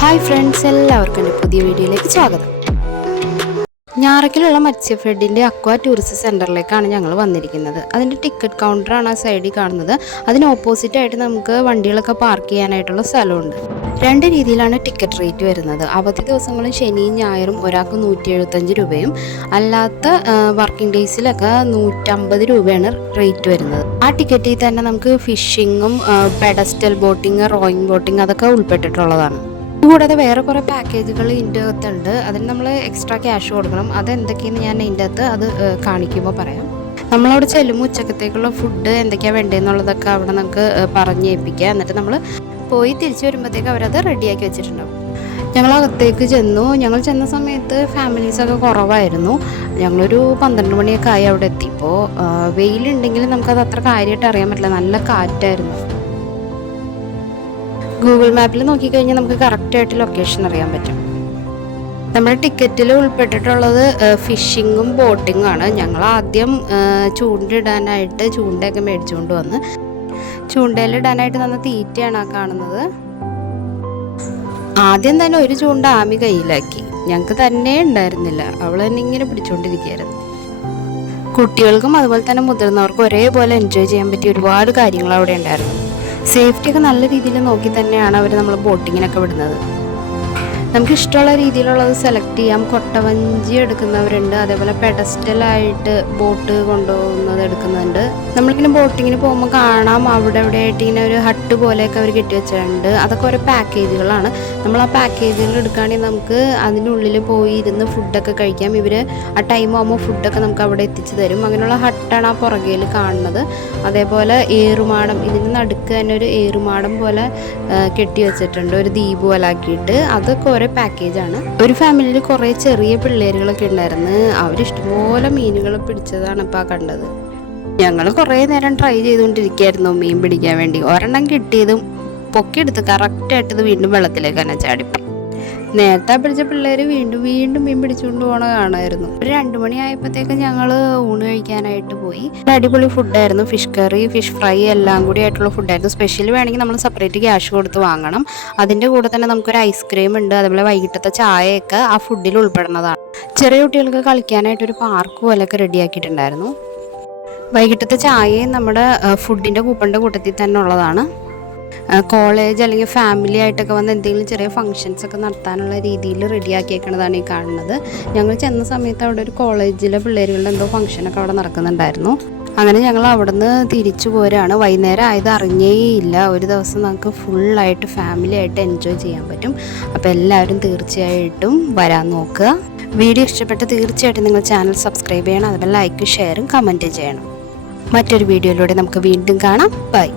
Hi friends എല്ലാവർക്കും എന്റെ പുതിയ വീഡിയോയിലേക്ക് സ്വാഗതം. ഞാറക്കിലുള്ള മത്സ്യഫെഡിന്റെ അക്വാ ടൂറിസ്റ്റ് സെന്ററിലേക്കാണ് ഞങ്ങൾ വന്നിരിക്കുന്നത്. അതിന്റെ ടിക്കറ്റ് കൗണ്ടറാണ് ആ സൈഡിൽ കാണുന്നത്. അതിന് ഓപ്പോസിറ്റായിട്ട് നമുക്ക് വണ്ടികളൊക്കെ പാർക്ക് ചെയ്യാനായിട്ടുള്ള സ്ഥലമുണ്ട്. രണ്ട് രീതിയിലാണ് ടിക്കറ്റ് റേറ്റ് വരുന്നത്. അവധി ദിവസങ്ങളും ശനിയും ഞായറും ഒരാൾക്ക് നൂറ്റി എഴുപത്തഞ്ച് രൂപയും അല്ലാത്ത വർക്കിംഗ് ഡേയ്സിലൊക്കെ നൂറ്റമ്പത് രൂപയാണ് റേറ്റ് വരുന്നത്. ആ ടിക്കറ്റിൽ തന്നെ നമുക്ക് ഫിഷിങ്ങും പെഡസ്റ്റൽ ബോട്ടിങ് റോയിങ് ബോട്ടിങ് അതൊക്കെ ഉൾപ്പെട്ടിട്ടുള്ളതാണ്. കൂടാതെ വേറെ കുറേ പാക്കേജുകൾ ഇതിന്റെ അകത്തുണ്ട്. അതിൽ നമ്മൾ എക്സ്ട്രാ ക്യാഷ് കൊടുക്കണം. അതെന്തൊക്കെയെന്ന് ഞാൻ ഇതിന്റെ അകത്ത് അത് കാണിക്കുമ്പോൾ പറയാം. നമ്മളവിടെ ചെല്ലുമ്പോൾ ഉച്ചക്കത്തേക്കുള്ള ഫുഡ് എന്തൊക്കെയാണ് വേണ്ടതെന്നുള്ളതൊക്കെ അവിടെ നമുക്ക് പറഞ്ഞേൽപ്പിക്കുക എന്നിട്ട് നമ്മൾ പോയി തിരിച്ചു വരുമ്പോഴത്തേക്ക് അവരത് റെഡിയാക്കി വെച്ചിട്ടുണ്ടാവും. ഞങ്ങൾ അകത്തേക്ക് ചെന്നു. ഞങ്ങൾ ചെന്ന സമയത്ത് ഫാമിലീസൊക്കെ കുറവായിരുന്നു. ഞങ്ങളൊരു പന്ത്രണ്ട് മണിയൊക്കെ ആയി അവിടെ എത്തിയപ്പോൾ വെയിലുണ്ടെങ്കിലും നമുക്കത് അത്ര കാര്യമായിട്ട് അറിയാൻ പറ്റില്ല. നല്ല കാറ്റായിരുന്നു. ഗൂഗിൾ മാപ്പിൽ നോക്കിക്കഴിഞ്ഞാൽ നമുക്ക് കറക്റ്റായിട്ട് ലൊക്കേഷൻ അറിയാൻ പറ്റും. നമ്മുടെ ടിക്കറ്റിൽ ഉൾപ്പെട്ടിട്ടുള്ളത് ഫിഷിങ്ങും ബോട്ടിങ്ങും ആണ്. ഞങ്ങൾ ആദ്യം ചൂണ്ടിടാനായിട്ട് ചൂണ്ടയൊക്കെ മേടിച്ചുകൊണ്ട് വന്ന് ചൂണ്ടയിലിടാനായിട്ട് തന്ന തീറ്റയാണ് ആ കാണുന്നത്. ആദ്യം തന്നെ ഒരു ചൂണ്ട ആമി കയ്യിലാക്കി. ഞങ്ങൾക്ക് തന്നെ ഉണ്ടായിരുന്നില്ല. അവൾ തന്നെ ഇങ്ങനെ പിടിച്ചുകൊണ്ടിരിക്കുകയായിരുന്നു കുട്ടികൾക്കും അതുപോലെ തന്നെ മുതിർന്നവർക്കും ഒരേപോലെ എൻജോയ് ചെയ്യാൻ പറ്റിയ ഒരുപാട് കാര്യങ്ങൾ അവിടെ ഉണ്ടായിരുന്നു. സേഫ്റ്റി ഒക്കെ നല്ല രീതിയിൽ നോക്കി തന്നെയാണ് അവർ നമ്മൾ ബോട്ടിങ്ങിനൊക്കെ വിടുന്നത്. നമുക്ക് ഇഷ്ടമുള്ള രീതിയിലുള്ളത് സെലക്ട് ചെയ്യാം. കൊട്ടവഞ്ചി എടുക്കുന്നവരുണ്ട്. അതേപോലെ പെഡസ്റ്റലായിട്ട് ബോട്ട് കൊണ്ടുപോകുന്നത് എടുക്കുന്നുണ്ട്. നമ്മളിങ്ങനെ ബോട്ടിങ്ങിന് പോകുമ്പോൾ കാണാം. അവിടെ ഇവിടെ ആയിട്ട് ഇങ്ങനെ ഒരു ഹട്ട് പോലെയൊക്കെ അവർ കെട്ടി വെച്ചിട്ടുണ്ട്. അതൊക്കെ ഓരോ പാക്കേജുകളാണ് നമ്മൾ ആ പാക്കേജുകൾ എടുക്കുകയാണെങ്കിൽ നമുക്ക് അതിനുള്ളിൽ പോയി ഇരുന്ന് ഫുഡൊക്കെ കഴിക്കാം. ഇവർ ആ ടൈം ആകുമ്പോൾ ഫുഡൊക്കെ നമുക്ക് അവിടെ എത്തിച്ചു തരും. അങ്ങനെയുള്ള ഹട്ടാണ് ആ പുറകിൽ കാണുന്നത്. അതേപോലെ ഏറുമാടം ഇതിന് നടുക്ക് തന്നെ ഒരു ഏറുമാടം പോലെ കെട്ടി വെച്ചിട്ടുണ്ട്. ഒരു ദ്വീപ് പോലെ ആക്കിയിട്ട്. അതൊക്കെ ഓരോ പാക്കേജാണ് ഒരു ഫാമിലിയിൽ കുറേ ചെറിയ പിള്ളേരുകളൊക്കെ ഉണ്ടായിരുന്നു. അവരിഷ്ടംപോലെ മീനുകൾ പിടിച്ചതാണ് ഇപ്പോൾ കണ്ടത്. ഞങ്ങൾ കുറേ നേരം ട്രൈ ചെയ്തുകൊണ്ടിരിക്കുകയായിരുന്നു. മീൻ പിടിക്കാൻ വേണ്ടി. ഒരെണ്ണം കിട്ടിയതും പൊക്കിയെടുത്ത് കറക്റ്റായിട്ട് ഇത് വീണ്ടും വെള്ളത്തിലേക്ക് തന്നെ ചാടിപ്പോയി നേരത്തെ പിടിച്ച പിള്ളേർ വീണ്ടും വീണ്ടും മീൻ പിടിച്ചുകൊണ്ട് പോണ കാണായിരുന്നു. ഒരു രണ്ടു മണി ആയപ്പോഴത്തേക്ക് ഞങ്ങൾ ഊണ് കഴിക്കാനായിട്ട് പോയി. അടിപൊളി ഫുഡായിരുന്നു ഫിഷ് കറി ഫിഷ് ഫ്രൈ എല്ലാം കൂടി ആയിട്ടുള്ള ഫുഡായിരുന്നു സ്പെഷ്യൽ വേണമെങ്കിൽ നമ്മൾ സെപ്പറേറ്റ് ക്യാഷ് കൊടുത്ത് വാങ്ങണം. അതിന്റെ കൂടെ തന്നെ നമുക്കൊരു ഐസ്ക്രീം ഉണ്ട് അതുപോലെ വൈകിട്ടത്തെ ചായയൊക്കെ ആ ഫുഡിൽ ഉൾപ്പെടുന്നതാണ്. ചെറിയ കുട്ടികൾക്ക് കളിക്കാനായിട്ട് ഒരു പാർക്ക് പോലെയൊക്കെ റെഡിയാക്കിയിട്ടുണ്ടായിരുന്നു വൈകിട്ടത്തെ ചായയും നമ്മുടെ ഫുഡിന്റെ കൂപ്പണിന്റെ കൂട്ടത്തിൽ തന്നെ ഉള്ളതാണ്. കോളേജ് അല്ലെങ്കിൽ ഫാമിലി ആയിട്ടൊക്കെ വന്ന് എന്തെങ്കിലും ചെറിയ ഫങ്ഷൻസ് ഒക്കെ നടത്താനുള്ള രീതിയിൽ റെഡിയാക്കിയേക്കണതാണ് ഈ കാണുന്നത്. ഞങ്ങൾ ചെന്ന സമയത്ത് അവിടെ ഒരു കോളേജിലെ പിള്ളേരുകളുടെ എന്തോ ഫംഗ്ഷനൊക്കെ അവിടെ നടക്കുന്നുണ്ടായിരുന്നു. അങ്ങനെ ഞങ്ങൾ അവിടുന്ന് തിരിച്ചു പോരാണ്. വൈകുന്നേരം ആയത് അറിഞ്ഞേയില്ല ഒരു ദിവസം നമുക്ക് ഫുള്ളായിട്ട് ഫാമിലി ആയിട്ട് എൻജോയ് ചെയ്യാൻ പറ്റും. അപ്പോൾ എല്ലാവരും തീർച്ചയായിട്ടും വരാൻ നോക്കുക. വീഡിയോ ഇഷ്ടപ്പെട്ട് തീർച്ചയായിട്ടും നിങ്ങൾ ചാനൽ സബ്സ്ക്രൈബ് ചെയ്യണം. അതുപോലെ ലൈക്ക് ഷെയറും കമന്റ് ചെയ്യണം. മറ്റൊരു വീഡിയോയിലൂടെ നമുക്ക് വീണ്ടും കാണാം. ബൈ